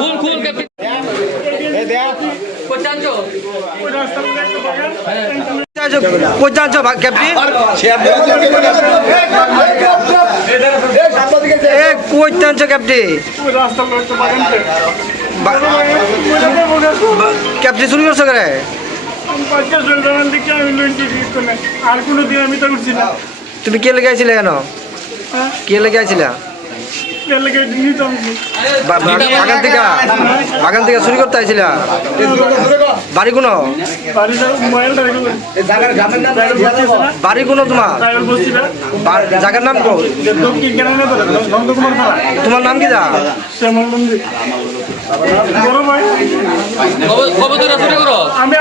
খুল খুল ক্যাপ্টেন কোচাঞ্চো কোচাঞ্চ ক্যাপ্টি ক্যাপ্টি ক্যাপ্টি শুরু করছ করে আর কোনো দিন আমি তুমি কে লেগে আইছিলে কেন কে লেগে বা- বাগান থেকে বাগান থেকে চুরি করতে আইছিলা? বাড়ি কোনো বাড়ি কোনো তোমার? জায়গার নাম কো তোমার নাম কি যা? আমি